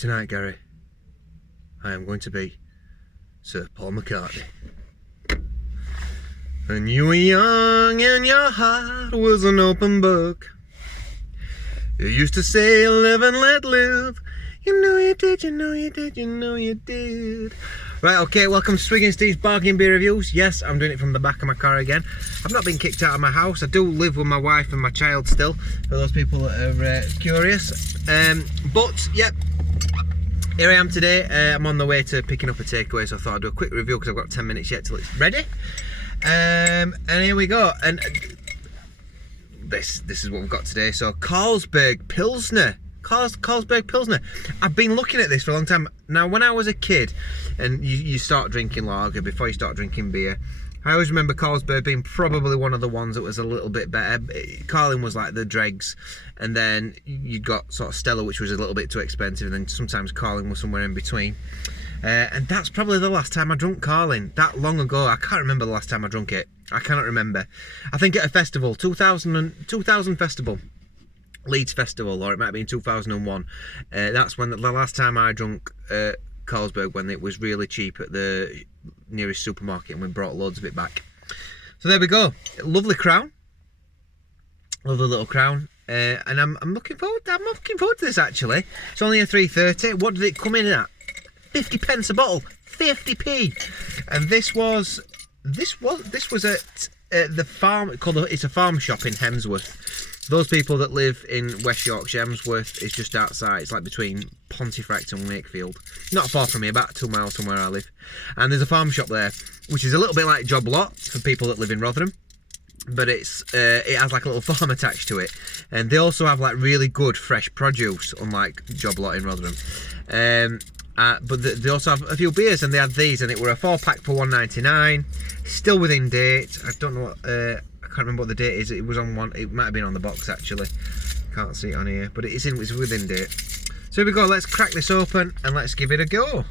Tonight, Gary, I am going to be Sir Paul McCartney. And you were young and your heart was an open book. You used to say live and let live. You know you did, you know you did, you know you did. Right, okay, welcome to Swig and Steve's Bargain Beer Reviews. Yes, I'm doing it from the back of my car again. I've not been kicked out of my house. I do live with my wife and my child still, for those people that are curious. But, yep, here I am today. I'm on the way to picking up a takeaway, so I thought I'd do a quick review because I've got 10 minutes yet till it's ready. And here we go. And this is what we've got today. So, Carlsberg Pilsner. Carlsberg Pilsner. I've been looking at this for a long time. Now, when I was a kid, and you start drinking lager before you start drinking beer, I always remember Carlsberg being probably one of the ones that was a little bit better. Carling was like the dregs, and then you got sort of Stella, which was a little bit too expensive, and then sometimes Carling was somewhere in between. And that's probably the last time I drunk Carling. That long ago, I can't remember the last time I drunk it. I cannot remember. I think at a festival, 2000 festival. Leeds Festival, or it might have been 2001. That's when the last time I drunk Carlsberg, when it was really cheap at the nearest supermarket, and we brought loads of it back. So there we go. Lovely crown, lovely little crown, and I'm looking forward. I'm looking forward to this actually. It's only a 330. What did it come in at? 50 pence a bottle. 50p. And this was at the farm. It's a farm shop in Hemsworth. Those people that live in West Yorkshire, Hemsworth is just outside. It's like between Pontefract and Wakefield. Not far from here, about 2 miles from where I live. And there's a farm shop there, which is a little bit like Job Lot for people that live in Rotherham. But it has like a little farm attached to it. And they also have like really good fresh produce, unlike Job Lot in Rotherham. But they also have a few beers, and they had these, and it were a 4-pack for £1.99. Still within date. I don't know what... I can't remember what the date is. It was on one. It might have been on the box actually. Can't see it on here, but it's within date. So here we go. Let's crack this open and let's give it a go.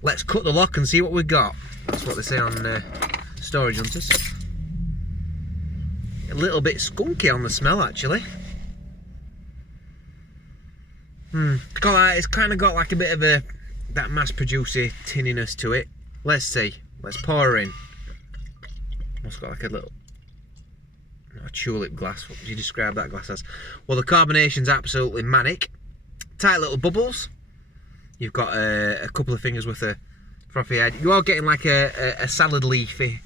Let's cut the lock and see what we got. That's what they say on Storage Hunters. A little bit skunky on the smell actually. It's kind of got like a bit of that mass-produced tinniness to it. Let's see. Let's pour her in. It's got like a little, not a tulip glass. What would you describe that glass as? Well, the carbonation's absolutely manic. Tight little bubbles. You've got a couple of fingers with a frothy head. You are getting like a salad leafy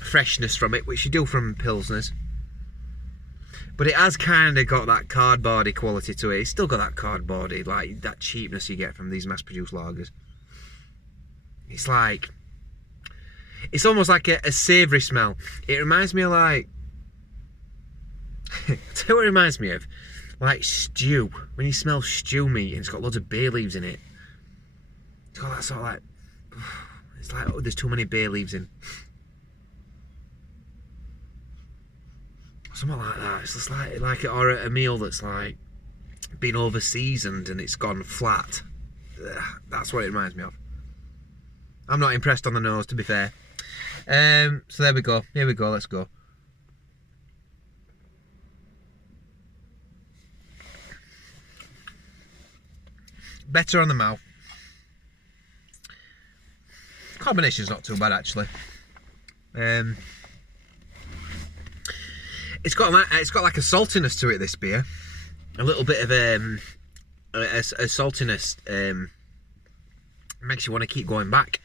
freshness from it, which you do from Pilsners. But it has kind of got that cardboardy quality to it. It's still got that cardboardy, like that cheapness you get from these mass-produced lagers. It's like... It's almost like a savoury smell. It reminds me of like... Tell you what it reminds me of? Like stew. When you smell stew meat and it's got loads of bay leaves in it. It's got that sort of like... It's like, oh, there's too many bay leaves in. Something like that. It's just like or a meal that's like been over seasoned and it's gone flat. That's what it reminds me of. I'm not impressed on the nose, to be fair. So there we go. Here we go. Let's go. Better on the mouth. Combination's not too bad actually. It's got like a saltiness to it. This beer, a little bit of a saltiness. Makes you want to keep going back.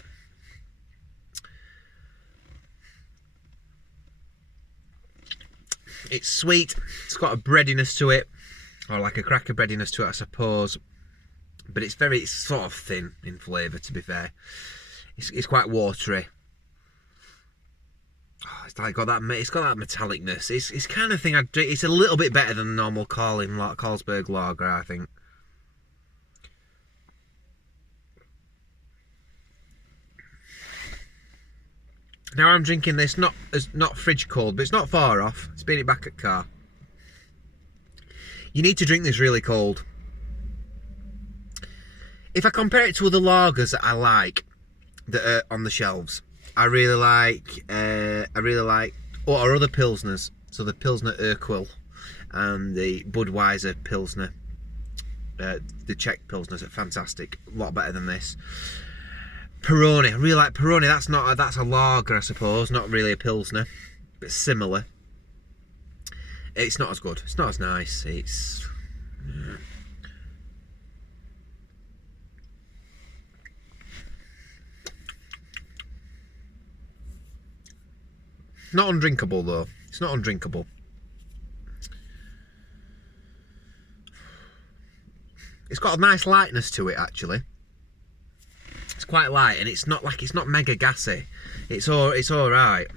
It's sweet. It's got a breadiness to it, or like a cracker breadiness to it, I suppose. But it's sort of thin in flavour. To be fair, it's quite watery. Oh, it's got that metallicness. It's kind of thing I'd drink. It's a little bit better than the normal Carlsberg lager, I think. Now I'm drinking this not fridge cold, but it's not far off. It's been it back at car. You need to drink this really cold. If I compare it to other lagers that I like that are on the shelves, I really like or other Pilsners. So the Pilsner Urquell and the Budweiser Pilsner. The Czech Pilsners are fantastic, a lot better than this. Peroni, I really like Peroni. That's a lager, I suppose, not really a Pilsner, but similar. It's not as good. It's not as nice. It's not undrinkable though. It's not undrinkable. It's got a nice lightness to it actually. It's quite light, and it's not mega gassy. It's all right.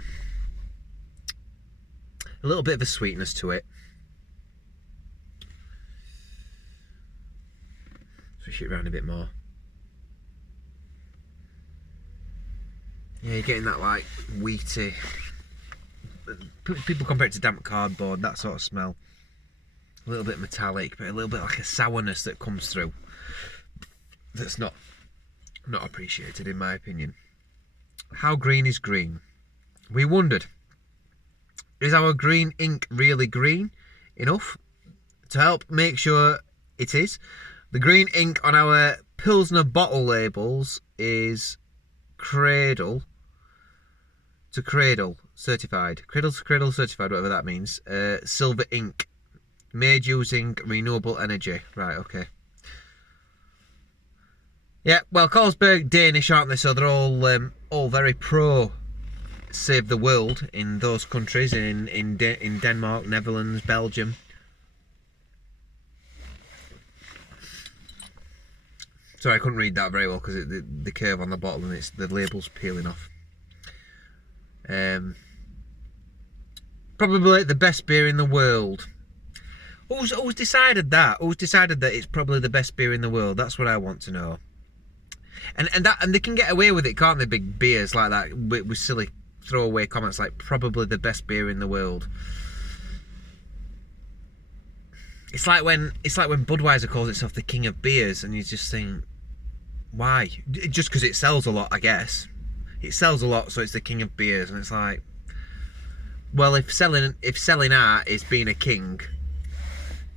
A little bit of a sweetness to it. Switch it around a bit more. Yeah, you're getting that like wheaty. People compare it to damp cardboard, that sort of smell. A little bit metallic, but a little bit like a sourness that comes through. That's not appreciated in my opinion. How green is green? We wondered, is our green ink really green enough? To help make sure it is, the green ink on our Pilsner bottle labels is cradle to cradle certified. Cradle to cradle certified, whatever that means. Silver ink, made using renewable energy. Right, okay. Yeah, well, Carlsberg Danish, aren't they? So they're all very pro save the world in those countries, in Denmark, Netherlands, Belgium. Sorry, I couldn't read that very well because the curve on the bottle and the label's peeling off. Probably the best beer in the world. Who's decided that? Who's decided that it's probably the best beer in the world? That's what I want to know. And they can get away with it, can't they? Big beers like that with silly throwaway comments like probably the best beer in the world. It's like when Budweiser calls itself the king of beers, and you just think, why? Just because it sells a lot, I guess. It sells a lot, so it's the king of beers, and it's like, well, if selling art is being a king,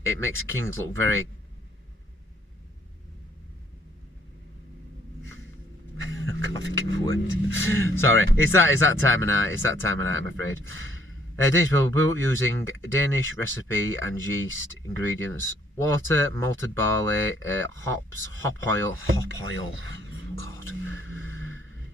it makes kings look very. I can't think of a word. Sorry, it's that time of night. It's that time of night, I'm afraid. Danish people brew using Danish recipe and yeast ingredients: water, malted barley, hops, hop oil. God,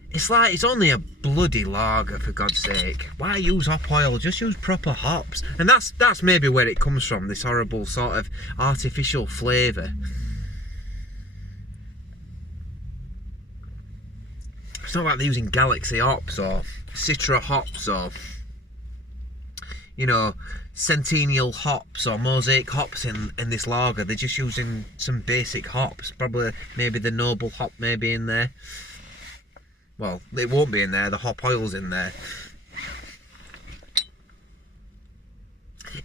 it's like it's only a bloody lager, for God's sake. Why use hop oil? Just use proper hops. And that's maybe where it comes from. This horrible sort of artificial flavour. It's not like they're using Galaxy hops or Citra hops or, you know, Centennial hops or Mosaic hops in this lager. They're just using some basic hops. Probably maybe the noble hop may be in there. Well, it won't be in there. The hop oil's in there.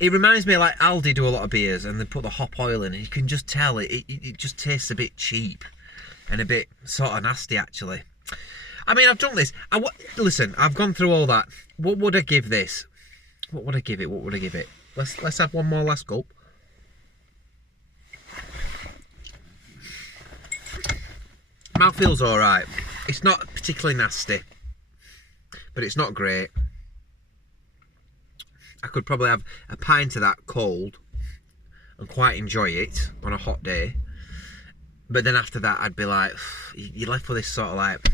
It reminds me, like Aldi do a lot of beers and they put the hop oil in, and you can just tell it just tastes a bit cheap and a bit sort of nasty actually. I mean, I've drunk this. Listen, I've gone through all that. What would I give this? What would I give it? What would I give it? Let's have one more last gulp. Mouthfeel's all right. It's not particularly nasty, but it's not great. I could probably have a pint of that cold and quite enjoy it on a hot day. But then after that, I'd be like, you're left with this sort of like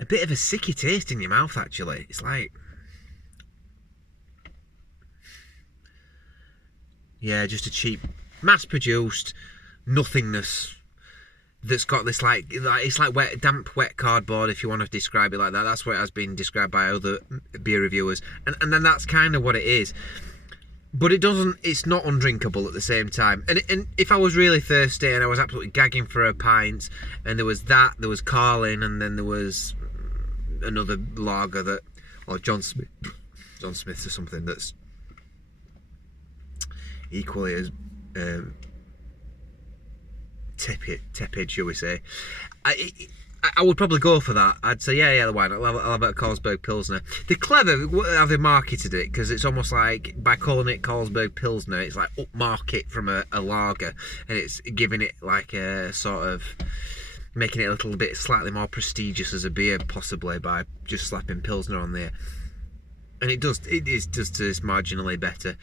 a bit of a sicky taste in your mouth actually. It's like, yeah, just a cheap, mass-produced nothingness that's got this like it's like damp wet cardboard, if you want to describe it like that. That's what it has been described by other beer reviewers, and then that's kind of what it is. But it's not undrinkable at the same time. And if I was really thirsty and I was absolutely gagging for a pint, and there was Carlin, and then there was another lager or John Smith's or something that's equally as tepid, shall we say. I would probably go for that. I'd say, yeah, why not? I'll have a Carlsberg Pilsner. They're clever how they marketed it, because it's almost like, by calling it Carlsberg Pilsner, it's like upmarket from a lager, and it's giving it like a sort of, making it a little bit slightly more prestigious as a beer, possibly, by just slapping Pilsner on there. And it is just marginally better.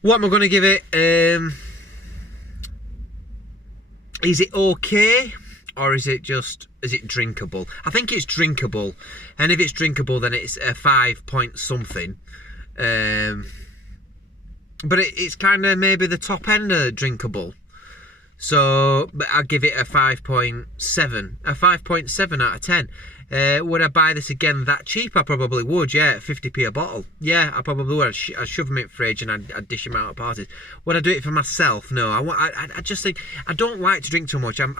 What am I going to give it? Is it okay? Or is it drinkable? I think it's drinkable. And if it's drinkable, then it's a 5 point something. But it's kind of maybe the top end of drinkable. So, but I'll give it a 5.7. A 5.7 out of 10. Would I buy this again that cheap? I probably would, yeah, 50p a bottle. Yeah, I probably would. I'd shove them in the fridge and I'd dish them out at parties. Would I do it for myself? No. I just think, I don't like to drink too much. I'm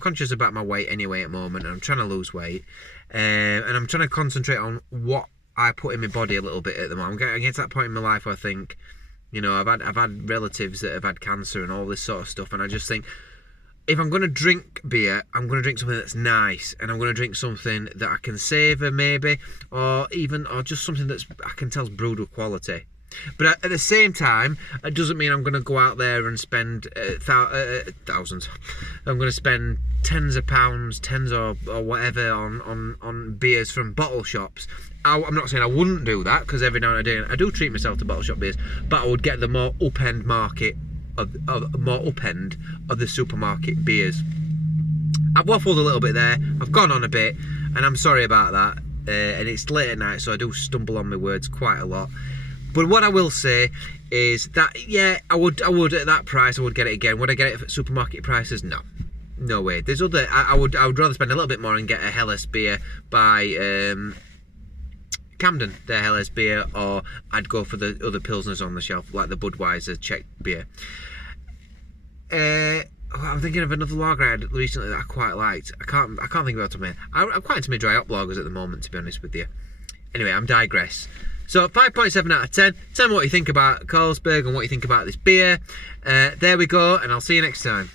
conscious about my weight anyway at the moment, and I'm trying to lose weight. And I'm trying to concentrate on what I put in my body a little bit at the moment. I'm getting to that point in my life where I think, you know, I've had relatives that have had cancer and all this sort of stuff, and I just think, if I'm going to drink beer, I'm going to drink something that's nice, and I'm going to drink something that I can savour maybe, or just something that's, I can tell is brewed with quality. But at the same time, it doesn't mean I'm going to go out there and spend thousands. I'm going to spend tens of pounds, or whatever on beers from bottle shops. I'm not saying I wouldn't do that, because every now and again I do treat myself to bottle shop beers, but I would get the more upend market of the supermarket beers. I've waffled a little bit there, I've gone on a bit, and I'm sorry about that. And it's late at night, so I do stumble on my words quite a lot. But what I will say is that, yeah, I would at that price, I would get it again. Would I get it at supermarket prices? No way. There's other. I would rather spend a little bit more and get a Helles beer by Camden, their Helles beer, or I'd go for the other Pilsners on the shelf, like the Budweiser Czech beer. I'm thinking of another lager I had recently that I quite liked. I can't think about it. I'm quite into my dry hop lagers at the moment, to be honest with you. Anyway, I'm digress. So 5.7 out of 10. Tell me what you think about Carlsberg and what you think about this beer. There we go, and I'll see you next time.